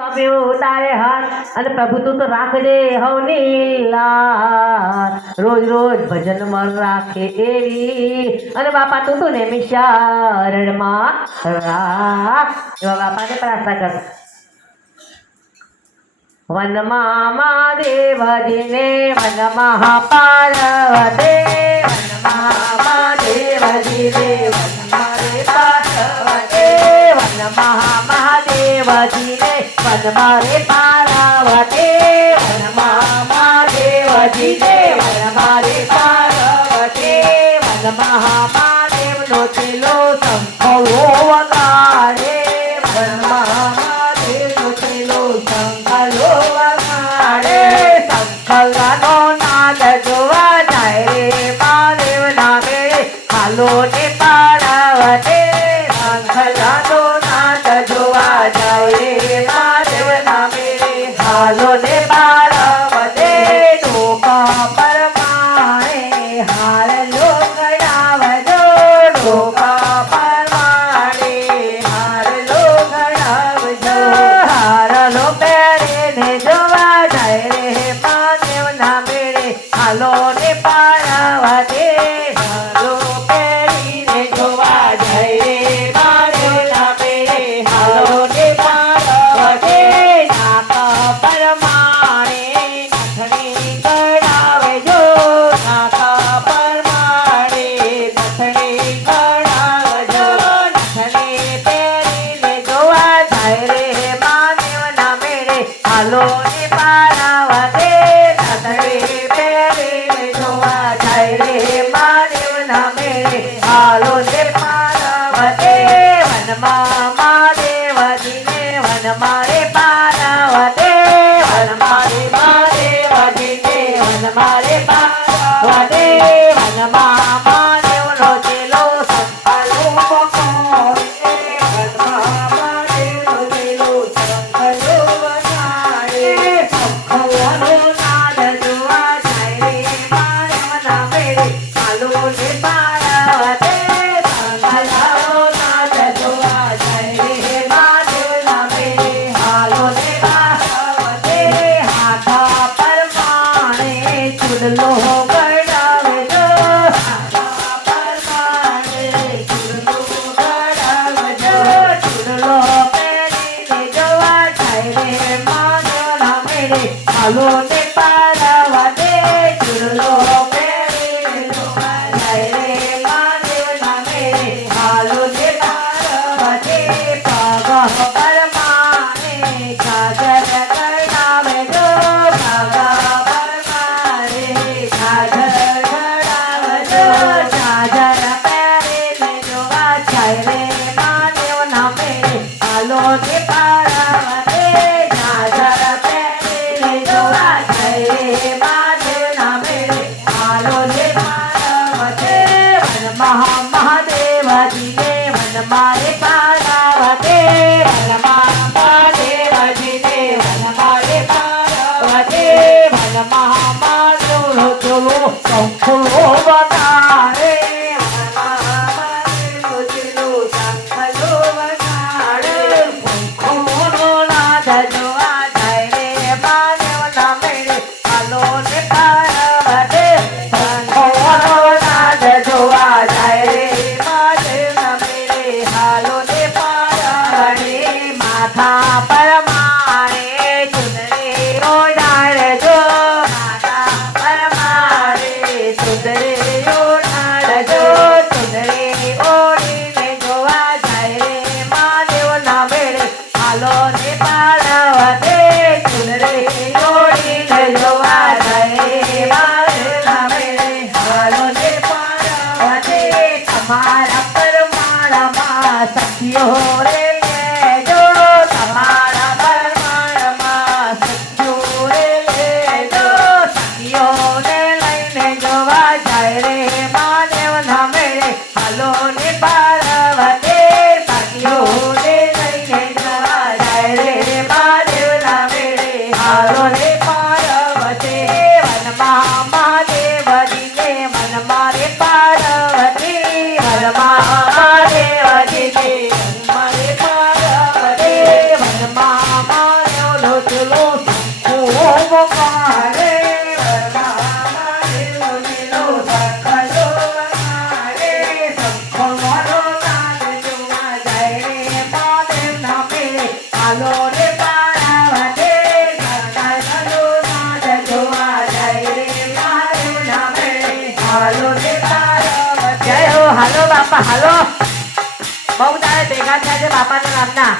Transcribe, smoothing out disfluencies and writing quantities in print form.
તારે હાથ અને પ્રભુ તું તો રાખજે હવની લાત રોજ રોજ ભજન મન રાખે એવી અને બાપા તું તો નેમી શરણમાં રાખ એવા બાપાને પ્રાર્થના કર વનમાં મહાદેવજીને વનમાં પાર્વતે વનમાં મહાદેવજીને વનમાં રે પાર્વતે વનમાં મહાદેવજીને વનમાં રે પાર્વતે વનમાં મહાદેવજીને વનમાં રે પાર્વતે વનમાં મહાદેવનો ચેલો શંખો વગાડે વનમાં મહાદેવનો ચેલો શંખો વગાડે શંખલાનો નાદ જોવા જાય રે મહાદેવ નામે હાલો ને પાર્વતે શંખલાનો નાદ જોવા જાય રે મહાદેવ નામે હાલો ને પાર્વતે ડોકા પરમાણે હાર લો ગણાવજો ડોકા પરમાણે હાર લો ગણાવજો હાર લો પહેરીને જોવા જાય રે મહાદેવ નામે હાલો ને પાર્વતે હાલો પહેરીને જોવા જાય રે મહાદેવ નામે હાલો ને પાર્વતે નાકા પરમાણે નથણી કરાવજો નાકા પરમાણે નથણી કરાવજો નથણી પહેરીને જોવા જાય રે મહાદેવ નામે હાલો ને પાર્વતે નથણી પહેરીને જોવા જાય રે મહાદેવ નામે હાલો ને પાર્વતે વનમાં મહાદેવજીને વનમાં રે પાર્વતે વનમાં રે મહાદેવજીને વનમાં રે પાર્વતે વનમાં મહાદેવનો ચેલો શંખલો વગાડે વનમાં મહાદેવનો ચેલો શંખલો વગાડે શંખલાનો નાદ જોવા જાય રે મહાદેવ નામે હાલો ને પાર્વતે શંખલાનો નાદ જોવા જાય રે મહાદેવ નામે હાલો ને પાર્વતે હાથા પરમાણે ચૂડલો ગણાવજો હાથા પરમાણે ચૂડલો ગણાવજો ચૂડલો પહેરીને જોવા જાય રે મહાદેવ નામે હાલો ને પાર્વતે ચૂડલો પહેરીને જોવા જાય રે મહાદેવ નામે હાલો ને પાર્વતે પગ પરમાણે કાજલ ગણાવજો પગ પરમાણે કાજલ ગણાવજો કાજલ પહેરીને જોવા જાય રે મહાદેવ નામે હાલો ને પાર્વતે કાજલ પહેરીને જોવા જાય રે મહાદેવ નામે હાલો ને પાર્વતે વનમાં મહાદેવજીને વનમાં રે પાર્વતે વનમાં મહાદેવજીને વનમાં રે પાર્વતે વનમાં મહાદેવનો ચેલો શંખલો વગાડે વનમાં મહાદેવનો ચેલો શંખલો વગાડે શંખનો નાદ જોવા જાય રે મહાદેવ નામે હાલો ને પાર્વતે શંખનો નાદ જોવા જાય રે મહાદેવ નામે હાલો ને પાર્વતે માથા પરમાણે ચુંદડી ઓઢાડજો માથા પરમાણે ચુંદડી ઓઢાડજો ચુંદડી ઓઢીને જોવા જાય રે મહાદેવ નામે હાલો ને પાર્વતે ચુંદડી ઓઢીને જોવા જાય રે મહાદેવ નામે હાલો ને પાર્વતે તમારા પરમાણમાં સખીઓ રે લેજો તમારા પરમાણમાં સખીઓ રે લેજો સખીઓને લઈને જોવા જાય રે મહાદેવ નામે હાલો ને પાર્વતે સખીઓને લઈને જોવા જાય રે મહાદેવ હાલો રે પારાવતે સદાનું નાદ જોવા જાય રે મારું નામે હાલો રે પારાવતે જય હો હાલો બાપા હાલો બહુ તારે ભેગા થયા છે બાપાના નામના